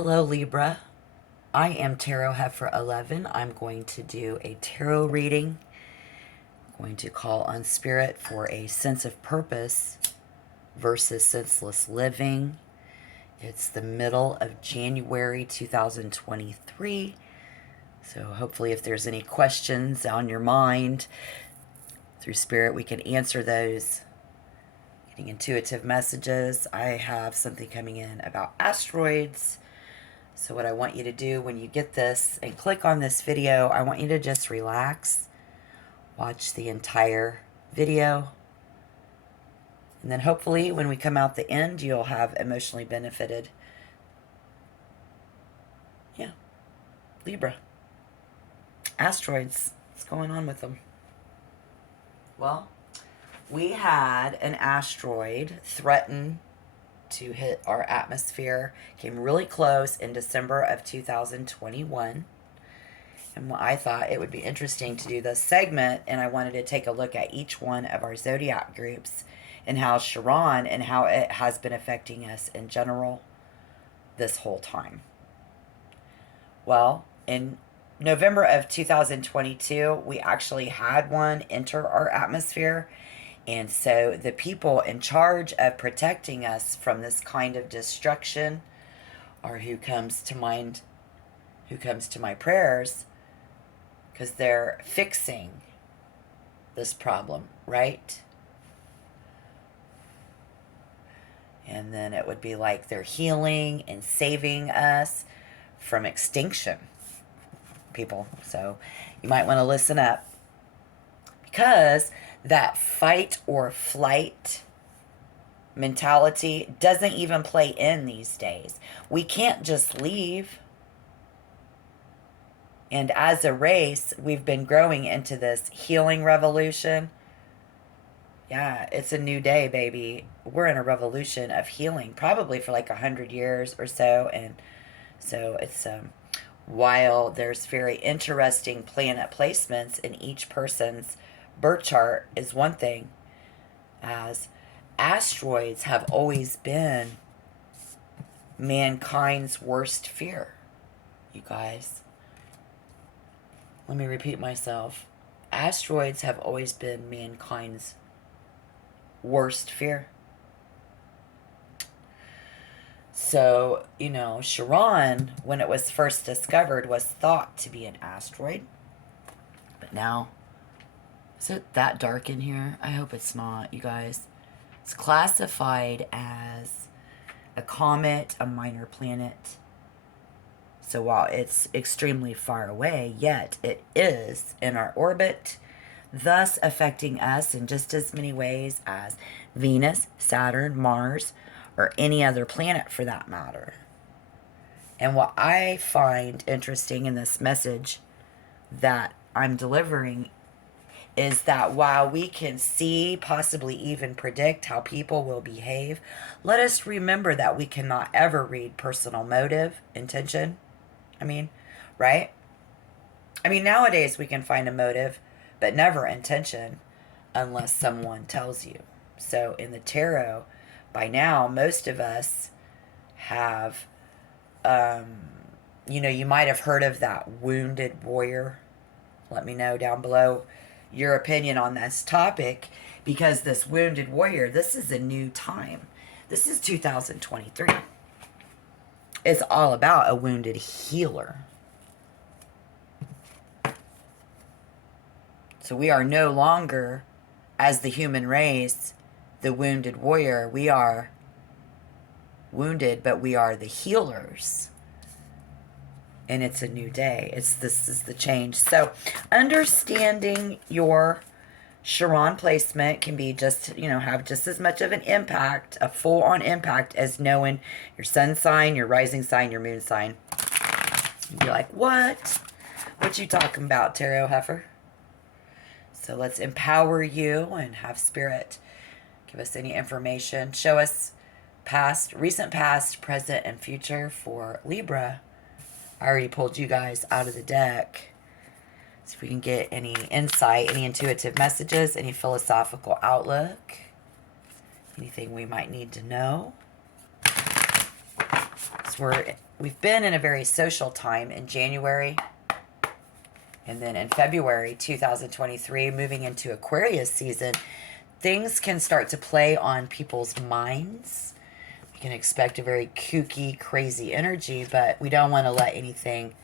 Hello, Libra. I am Tarot Heifer 11. I'm going to do a tarot reading. I'm going to call on Spirit for a sense of purpose versus senseless living. It's the middle of January 2023. So hopefully if there's any questions on your mind, through Spirit, we can answer those. Getting intuitive messages. I have something coming in about asteroids. So what I want you to do when you get this and click on this video, I want you to just relax, watch the entire video, and then hopefully when we come out the end, you'll have emotionally benefited. Yeah, Libra. Asteroids, what's going on with them? Well, we had an asteroid threaten to hit our atmosphere, came really close in December of 2021. And I thought it would be interesting to do this segment, and I wanted to take a look at each one of our zodiac groups and how Chiron and how it has been affecting us in general this whole time. Well, in November of 2022, we actually had one enter our atmosphere. And so the people in charge of protecting us from this kind of destruction are who comes to mind, who comes to my prayers, because they're fixing this problem, right? And then it would be like they're healing and saving us from extinction, people. So you might want to listen up, because that fight or flight mentality doesn't even play in these days. We can't just leave. And as a race, we've been growing into this healing revolution. Yeah, it's a new day, baby. We're in a revolution of healing, probably for like 100 years or so. And so it's while there's very interesting planet placements in each person's birth chart is one thing, as asteroids have always been mankind's worst fear, you guys. Let me repeat myself. Asteroids have always been mankind's worst fear. So, you know, Chiron, when it was first discovered, was thought to be an asteroid. But now, is it that dark in here? I hope it's not, you guys. It's classified as a comet, a minor planet. So while it's extremely far away, yet it is in our orbit, thus affecting us in just as many ways as Venus, Saturn, Mars, or any other planet for that matter. And what I find interesting in this message that I'm delivering is that while we can see, possibly even predict how people will behave, let us remember that we cannot ever read personal motive, intention. Right? Nowadays we can find a motive, but never intention unless someone tells you. So in the tarot, by now, most of us have, you might have heard of that wounded warrior. Let me know down below your opinion on this topic, because this wounded warrior, this is a new time. This is 2023. It's all about a wounded healer. So we are no longer, as the human race, the wounded warrior. We are wounded, but we are the healers. And it's a new day. This is the change. So understanding your Chiron placement can be just, have just as much of an impact, a full-on impact, as knowing your sun sign, your rising sign, your moon sign. You'd be like, what? What you talking about, Tarot Heifer? So let's empower you and have Spirit give us any information. Show us past, recent past, present, and future for Libra. I already pulled you guys out of the deck. See if we can get any insight, any intuitive messages, any philosophical outlook, anything we might need to know. we've been in a very social time in January, and then in February 2023, moving into Aquarius season, things can start to play on people's minds. We can expect a very kooky, crazy energy, but we don't want to let anything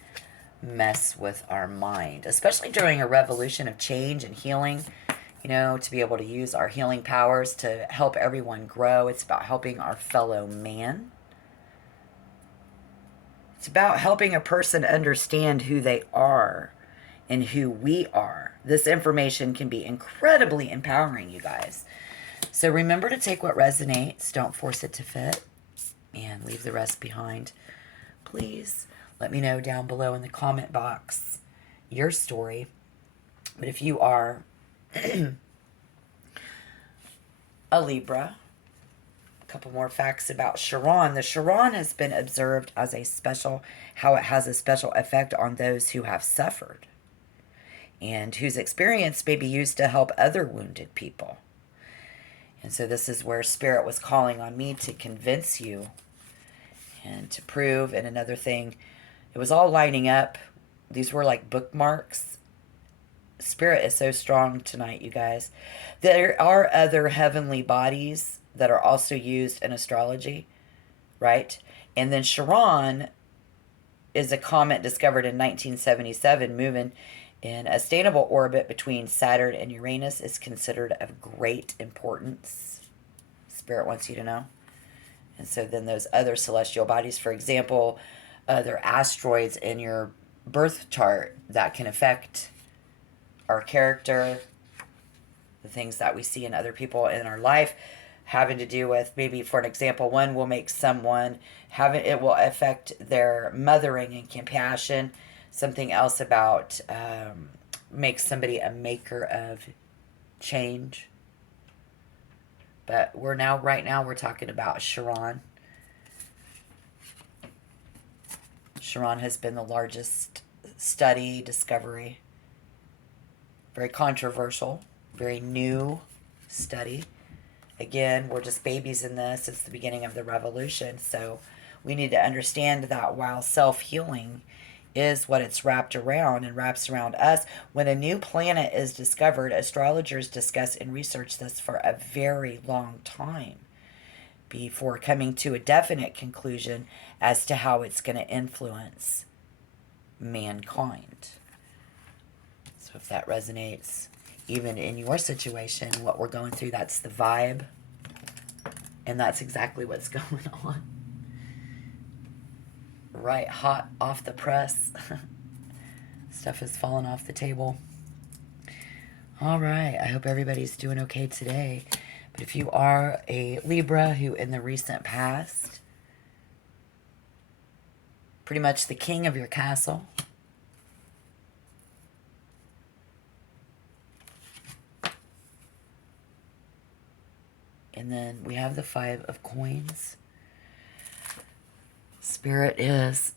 mess with our mind, especially during a revolution of change and healing. You know, to be able to use our healing powers to help everyone grow. It's about helping our fellow man. It's about helping a person understand who they are and who we are. This information can be incredibly empowering, you guys. So remember to take what resonates. Don't force it to fit. And leave the rest behind. Please let me know down below in the comment box your story. But if you are a Libra, a couple more facts about Chiron. The Chiron has been observed as a special, how it has a special effect on those who have suffered and whose experience may be used to help other wounded people. And so this is where Spirit was calling on me to convince you and to prove. And another thing, it was all lining up. These were like bookmarks. Spirit is so strong tonight, you guys. There are other heavenly bodies that are also used in astrology, right? And then Chiron is a comet discovered in 1977, moving in a stable orbit between Saturn and Uranus, is considered of great importance. Spirit wants you to know. And so then those other celestial bodies, for example, other asteroids in your birth chart that can affect our character, the things that we see in other people in our life, having to do with, maybe for an example, one will make someone it will affect their mothering and compassion. Something else about make somebody a maker of change. But right now we're talking about Chiron. Chiron has been the largest study, discovery. Very controversial, very new study. Again, we're just babies in this. It's the beginning of the revolution. So we need to understand that while self-healing is what it's wrapped around and wraps around us, when a new planet is discovered, astrologers discuss and research this for a very long time before coming to a definite conclusion as to how it's going to influence mankind. So if that resonates, even in your situation, what we're going through, that's the vibe. And that's exactly what's going on. Right, hot off the press. Stuff is falling off the table. All right, I hope everybody's doing okay today. But if you are a Libra who in the recent past, pretty much the king of your castle, and then we have the 5 of coins. Spirit is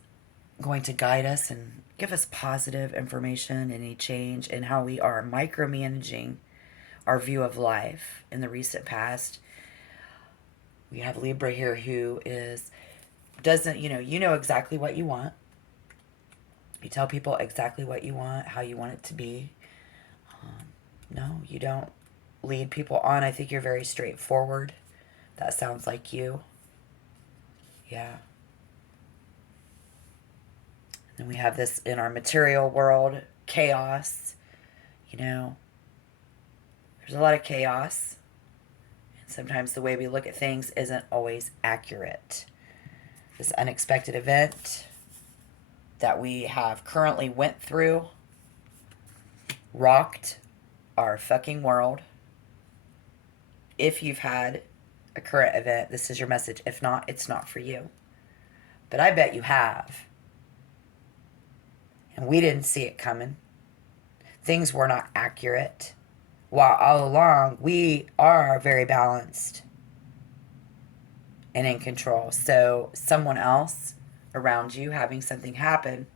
going to guide us and give us positive information, any change in how we are micromanaging our view of life in the recent past. We have Libra here who doesn't, you know exactly what you want. You tell people exactly what you want, how you want it to be. No, you don't lead people on. I think you're very straightforward. That sounds like you. Yeah. And we have this in our material world, chaos. There's a lot of chaos. And sometimes the way we look at things isn't always accurate. This unexpected event that we have currently went through rocked our fucking world. If you've had a current event, this is your message. If not, it's not for you. But I bet you have. And we didn't see it coming. Things were not accurate. While all along, we are very balanced and in control. So someone else around you having something happen.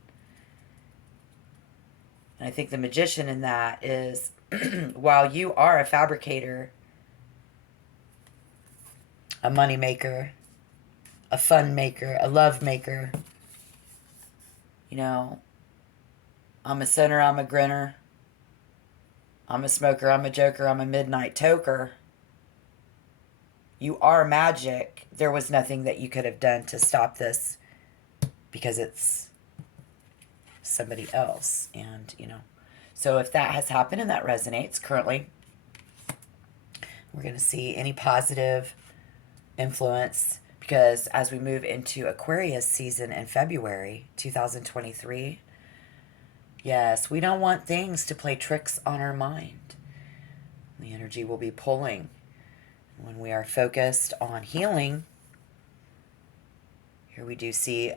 And I think the magician in that is, while you are a fabricator, a moneymaker, a fun maker, a love maker. You know, I'm a sinner, I'm a grinner. I'm a smoker, I'm a joker, I'm a midnight toker. You are magic. There was nothing that you could have done to stop this because it's somebody else. And, you know, so if that has happened and that resonates currently, we're going to see any positive influence because as we move into Aquarius season in February 2023, yes, we don't want things to play tricks on our mind. The energy will be pulling. When we are focused on healing, here we do see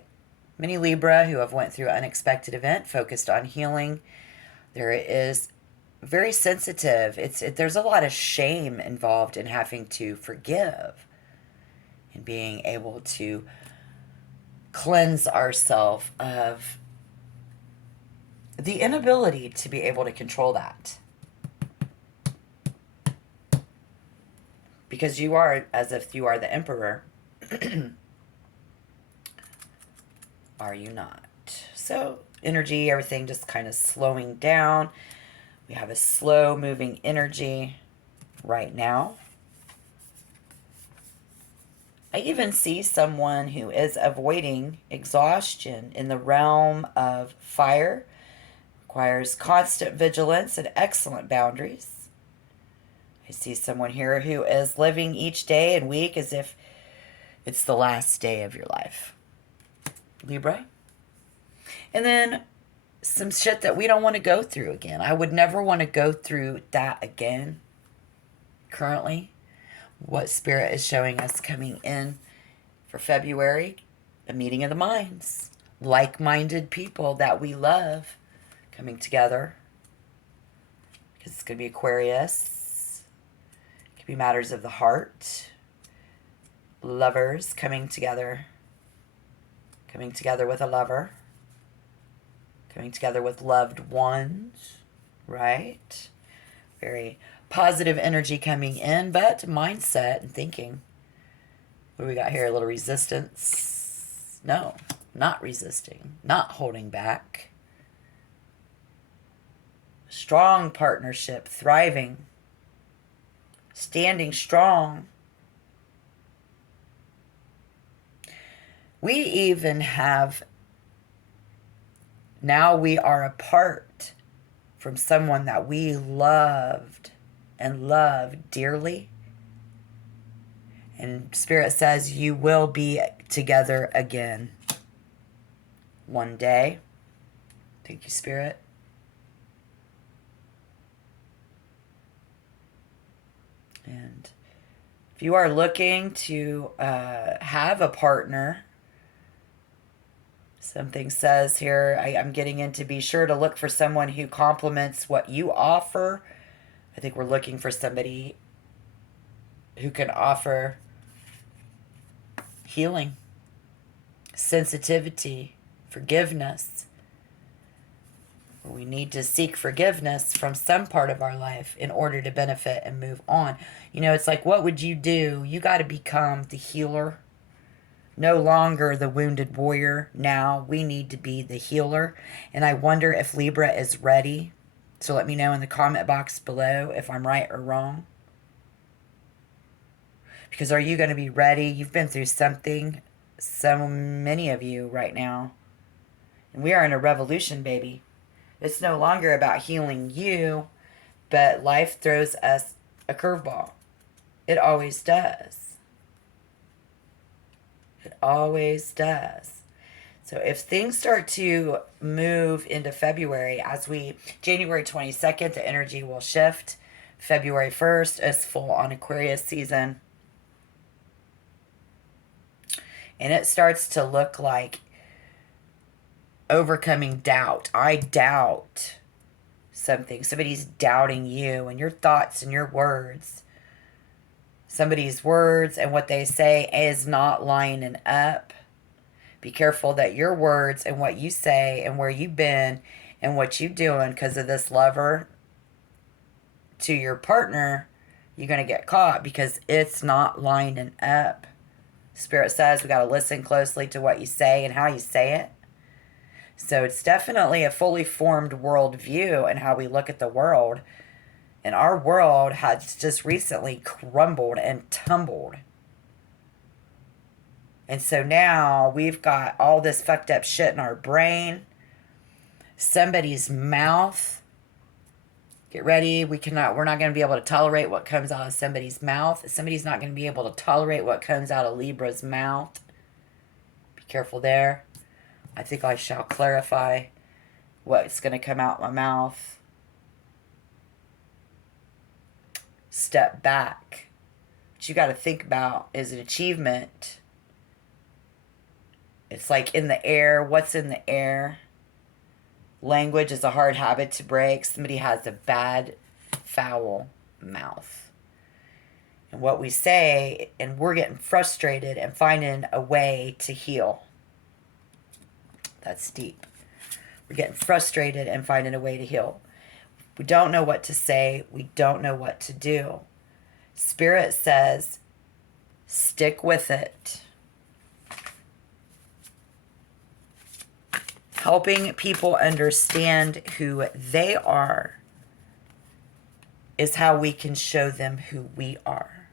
many Libra who have went through an unexpected event, focused on healing. There is very sensitive. There's a lot of shame involved in having to forgive and being able to cleanse ourselves of the inability to be able to control that. Because you are as if you are the emperor. Are you not? So energy, everything just kind of slowing down. We have a slow moving energy right now. I even see someone who is avoiding exhaustion in the realm of fire. Requires constant vigilance and excellent boundaries. I see someone here who is living each day and week as if it's the last day of your life. Libra. And then some shit that we don't want to go through again. I would never want to go through that again. Currently, what Spirit is showing us coming in for February, a meeting of the minds. Like-minded people that we love coming together. Because it's going to be Aquarius. It could be matters of the heart. Lovers coming together. Coming together with a lover. Coming together with loved ones. Right? Very positive energy coming in, but mindset and thinking. What do we got here? A little resistance. No, not resisting. Not holding back. Strong partnership, thriving, standing strong. We even have, now we are apart from someone that we loved and love dearly. And Spirit says you will be together again one day. Thank you, Spirit. And if you are looking to have a partner, something says here, I'm getting into be sure to look for someone who complements what you offer. I think we're looking for somebody who can offer healing, sensitivity, forgiveness. We need to seek forgiveness from some part of our life in order to benefit and move on. You know, it's like, what would you do? You got to become the healer. No longer the wounded warrior. Now we need to be the healer. And I wonder if Libra is ready. So let me know in the comment box below if I'm right or wrong. Because are you going to be ready? You've been through something. So many of you right now. And we are in a revolution, baby. It's no longer about healing you, but life throws us a curveball. It always does. It always does. So if things start to move into February, January 22nd, the energy will shift. February 1st is full on Aquarius season. And it starts to look like overcoming doubt. I doubt something. Somebody's doubting you and your thoughts and your words. Somebody's words and what they say is not lining up. Be careful that your words and what you say and where you've been and what you're doing because of this lover to your partner, you're going to get caught because it's not lining up. Spirit says we got to listen closely to what you say and how you say it. So it's definitely a fully formed worldview and how we look at the world. And our world has just recently crumbled and tumbled. And so now we've got all this fucked up shit in our brain. Somebody's mouth. Get ready. We're not going to be able to tolerate what comes out of somebody's mouth. Somebody's not going to be able to tolerate what comes out of Libra's mouth. Be careful there. I think I shall clarify what's going to come out my mouth. Step back. What you got to think about is an achievement. It's like in the air. What's in the air? Language is a hard habit to break. Somebody has a bad, foul mouth. And what we say, and we're getting frustrated and finding a way to heal. That's deep. We're getting frustrated and finding a way to heal. We don't know what to say. We don't know what to do. Spirit says, stick with it. Helping people understand who they are is how we can show them who we are.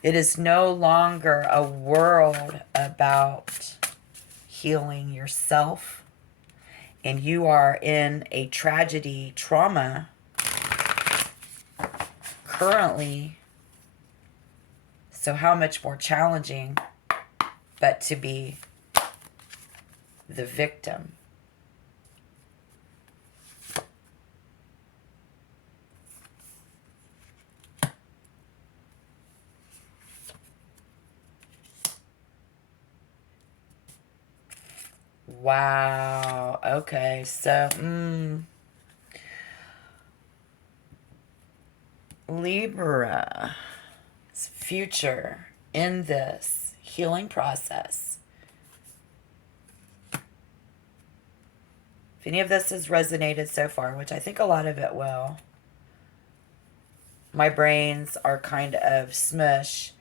It is no longer a world about healing yourself. And you are in a tragedy, trauma currently. So how much more challenging but to be the victim. Wow. Okay. So, Libra's future in this healing process. If any of this has resonated so far, which I think a lot of it will, my brains are kind of smush.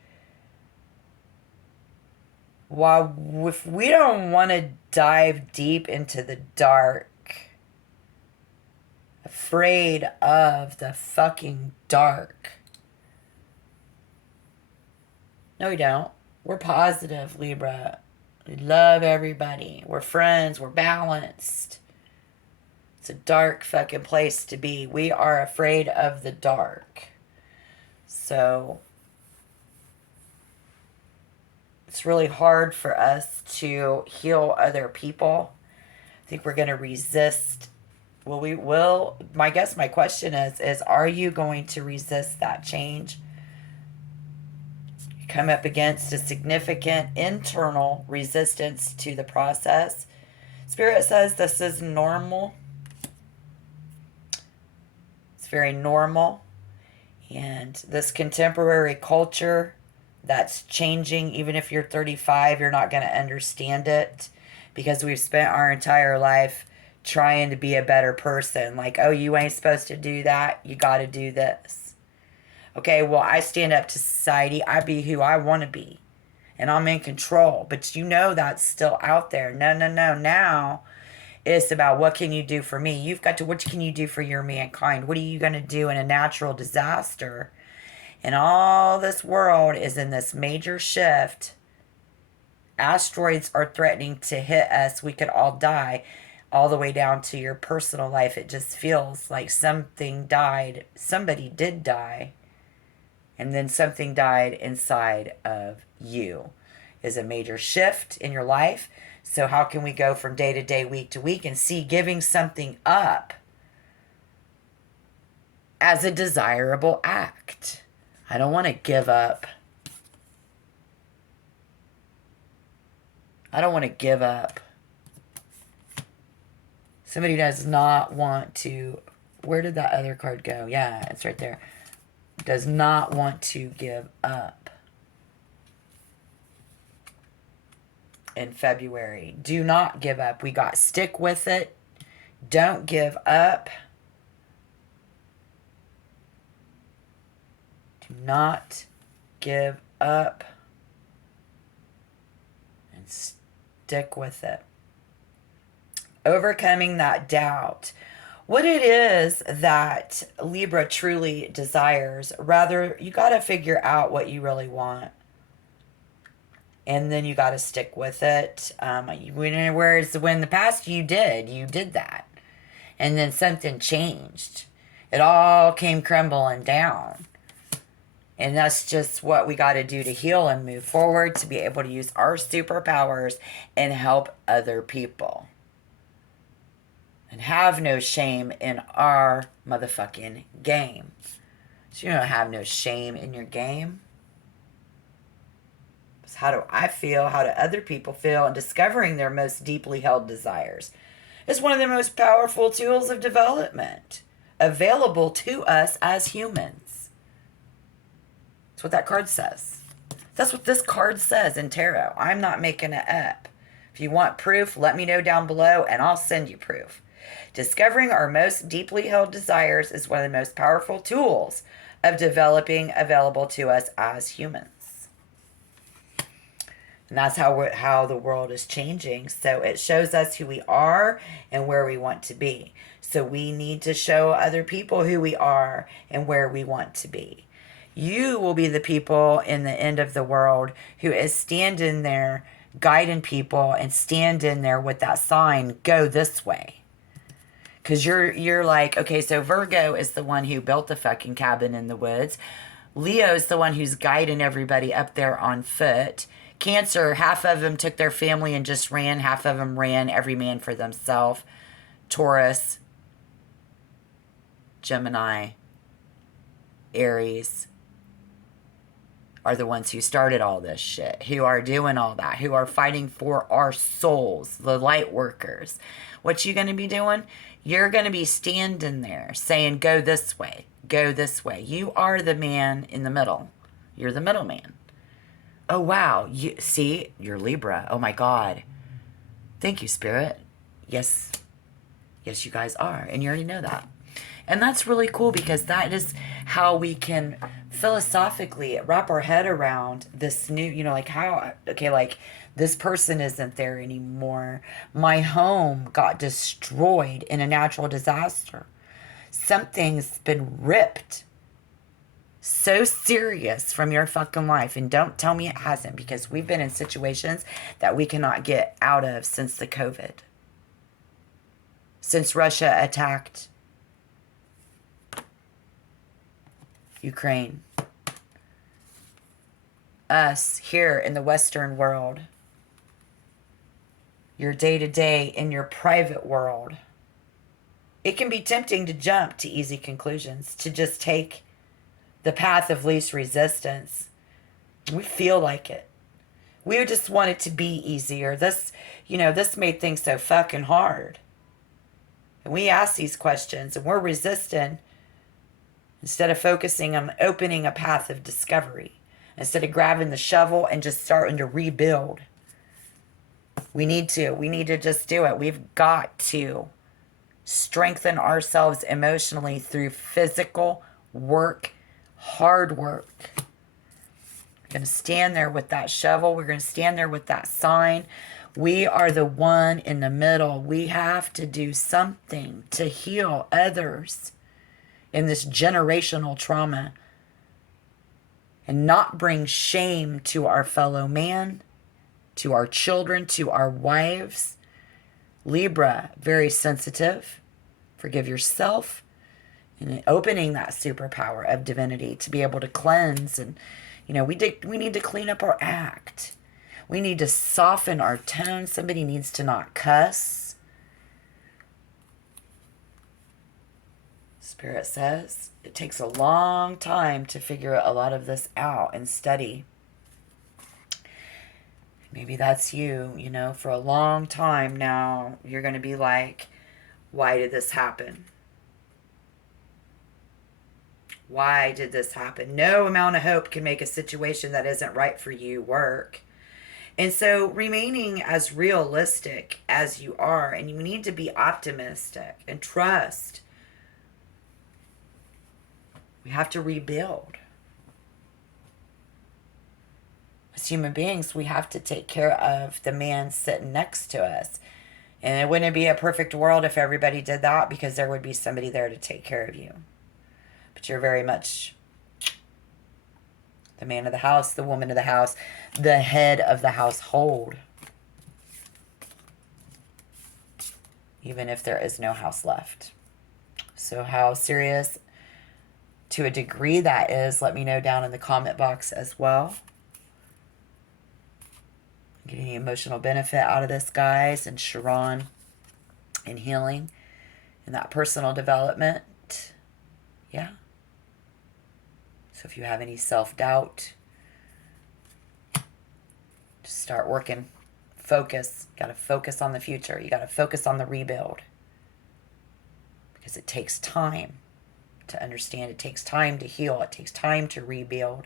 While if we don't want to dive deep into the dark, afraid of the fucking dark. No, we don't. We're positive, Libra. We love everybody. We're friends. We're balanced. It's a dark fucking place to be. We are afraid of the dark. So it's really hard for us to heal other people. I think we're going to resist. Well, we will. My question is are you going to resist that change? You come up against a significant internal resistance to the process. Spirit says this is normal. It's very normal. And this contemporary culture that's changing, even if you're 35, you're not going to understand it because we've spent our entire life trying to be a better person. Like, oh, you ain't supposed to do that. You got to do this. Okay, well, I stand up to society. I be who I want to be. And I'm in control. But you know that's still out there. No. Now it's about what can you do for me. You've got to, what can you do for your mankind? What are you going to do in a natural disaster? And all this world is in this major shift. Asteroids are threatening to hit us. We could all die. All the way down to your personal life. It just feels like something died. Somebody did die. And then something died inside of you. Is a major shift in your life. So how can we go from day to day, week to week, and see giving something up as a desirable act? I don't want to give up. I don't want to give up. Somebody does not want to... Where did that other card go? Yeah, it's right there. Does not want to give up. In February. Do not give up. We got stick with it. Don't give up. Do not give up and stick with it. Overcoming that doubt. What it is that Libra truly desires, rather, you got to figure out what you really want. And then you got to stick with it. Whereas when the past you did that. And then something changed. It all came crumbling down. And that's just what we got to do to heal and move forward, to be able to use our superpowers and help other people. And have no shame in our motherfucking game. So you don't have no shame in your game. So how do I feel? How do other people feel? And discovering their most deeply held desires is one of the most powerful tools of development available to us as humans. That's what that card says. That's what this card says in tarot. I'm not making it up. If you want proof, let me know down below and I'll send you proof. Discovering our most deeply held desires is one of the most powerful tools of developing available to us as humans. And that's how the world is changing. So it shows us who we are and where we want to be. So we need to show other people who we are and where we want to be. You will be the people in the end of the world who is standing there guiding people and standing there with that sign, go this way. Because you're like, okay, so Virgo is the one who built the fucking cabin in the woods. Leo's the one who's guiding everybody up there on foot. Cancer, half of them took their family and just ran. Half of them ran, every man for themselves. Taurus, Gemini, Aries are the ones who started all this shit, who are doing all that, who are fighting for our souls, the light workers. What you going to be doing? You're going to be standing there saying, go this way, go this way. You are the man in the middle. You're the middleman. Oh, wow. You see, you're Libra. Oh, my God. Thank you, Spirit. Yes. Yes, you guys are. And you already know that. And that's really cool because that is how we can philosophically wrap our head around this new, like how, okay, like this person isn't there anymore. My home got destroyed in a natural disaster. Something's been ripped so serious from your fucking life. And don't tell me it hasn't, because we've been in situations that we cannot get out of since the COVID. Since Russia attacked Ukraine. Us here in the Western world. Your day-to-day in your private world. It can be tempting to jump to easy conclusions, to just take the path of least resistance. We feel like it. We just want it to be easier. This made things so fucking hard. And we ask these questions and we're resistant instead of focusing on opening a path of discovery. Instead of grabbing the shovel and just starting to rebuild. We need to just do it. We've got to strengthen ourselves emotionally through physical work, hard work. We're going to stand there with that shovel. We're going to stand there with that sign. We are the one in the middle. We have to do something to heal others in this generational trauma and not bring shame to our fellow man, to our children, to our wives. Libra, very sensitive. Forgive yourself. And opening that superpower of divinity to be able to cleanse. And, we need to clean up our act. We need to soften our tone. Somebody needs to not cuss. Spirit says it takes a long time to figure a lot of this out and study. Maybe that's you, for a long time now, you're going to be like, why did this happen? Why did this happen? No amount of hope can make a situation that isn't right for you work. And so remaining as realistic as you are, and you need to be optimistic and trust. We have to rebuild. As human beings, we have to take care of the man sitting next to us. And it wouldn't be a perfect world if everybody did that, because there would be somebody there to take care of you. But you're very much the man of the house, the woman of the house, the head of the household. Even if there is no house left. So how serious to a degree that is, let me know down in the comment box as well. Get any emotional benefit out of this, guys, and Chiron and healing and that personal development. Yeah. So if you have any self-doubt, just start working. Focus. Got to focus on the future. You got to focus on the rebuild. Because it takes time to understand. It takes time to heal. It takes time to rebuild.